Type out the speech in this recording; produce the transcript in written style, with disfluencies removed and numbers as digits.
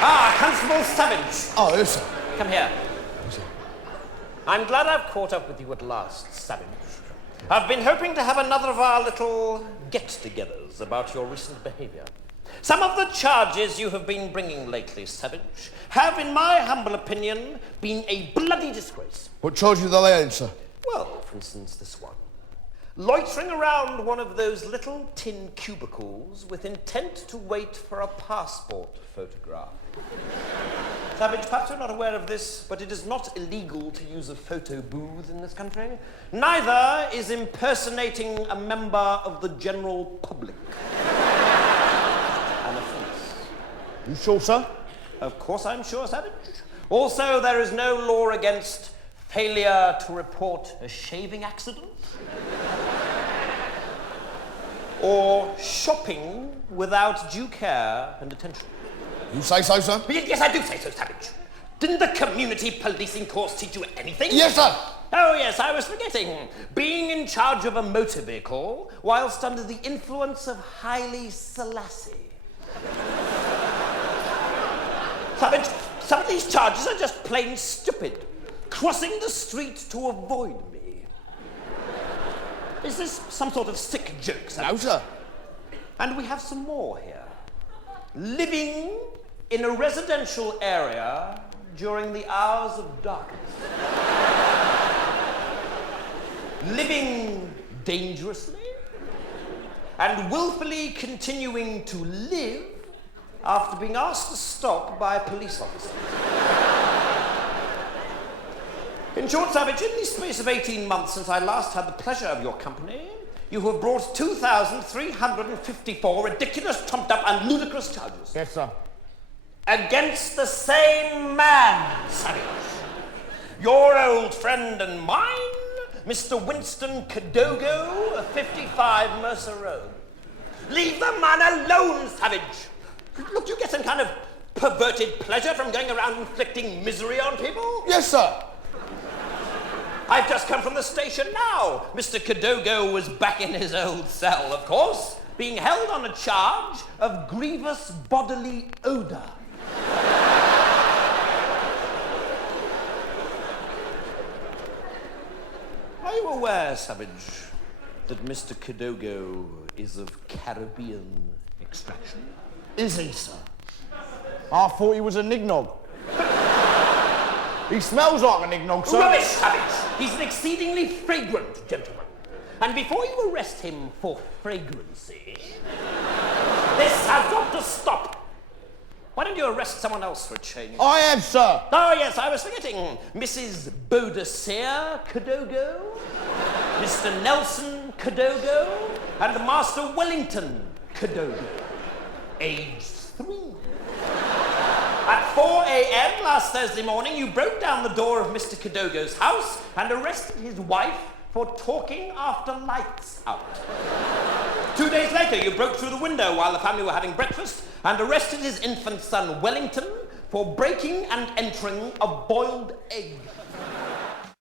Constable Savage. Oh, yes, sir. Come here. I'm glad I've caught up with you at last, Savage. I've been hoping to have another of our little get-togethers about your recent behaviour. Some of the charges you have been bringing lately, Savage, have, in my humble opinion, been a bloody disgrace. What charges are they laying, sir? Well, for instance, this one. Loitering around one of those little tin cubicles with intent to wait for a passport photograph. Savage, perhaps you're not aware of this, but it is not illegal to use a photo booth in this country. Neither is impersonating a member of the general public. An offence. You sure, sir? Of course I'm sure, Savage. Also, there is no law against failure to report a shaving accident. Or shopping without due care and attention. You say so, sir? Yes, I do say so, Savage. Didn't the community policing course teach you anything? Yes, sir. Oh, yes, I was forgetting. Being in charge of a motor vehicle whilst under the influence of Haile Selassie. Savage, some of these charges are just plain stupid. Crossing the street to avoid me. Is this some sort of sick joke, Savage? No, sir. And we have some more here. Living in a residential area during the hours of darkness. Living dangerously and willfully continuing to live after being asked to stop by a police officer. In short, Savage, in the space of 18 months since I last had the pleasure of your company, you have brought 2,354 ridiculous, trumped-up and ludicrous charges. Yes, sir. Against the same man, Savage. Your old friend and mine, Mr. Winston Cadogo of 55 Mercer Road. Leave the man alone, Savage. Look, you get some kind of perverted pleasure from going around inflicting misery on people? Yes, sir. I've just come from the station now. Mr. Cadogo was back in his old cell, of course, being held on a charge of grievous bodily odour. Are you aware, Savage, that Mr. Cadogo is of Caribbean extraction? Is he, sir? I thought he was a nignog. He smells like an eggnog, sir. Rubbish, Savage! He's an exceedingly fragrant gentleman. And before you arrest him for fragrancy, this has got to stop. Why don't you arrest someone else for a change? I have, sir. Oh, yes, I was forgetting. Mrs. Bodicea Cadogo, Mr. Nelson Cadogo, and Master Wellington Cadogo, aged 3. At 4 a.m. last Thursday morning, you broke down the door of Mr. Cadogo's house and arrested his wife for talking after lights out. 2 days later, you broke through the window while the family were having breakfast and arrested his infant son, Wellington, for breaking and entering a boiled egg.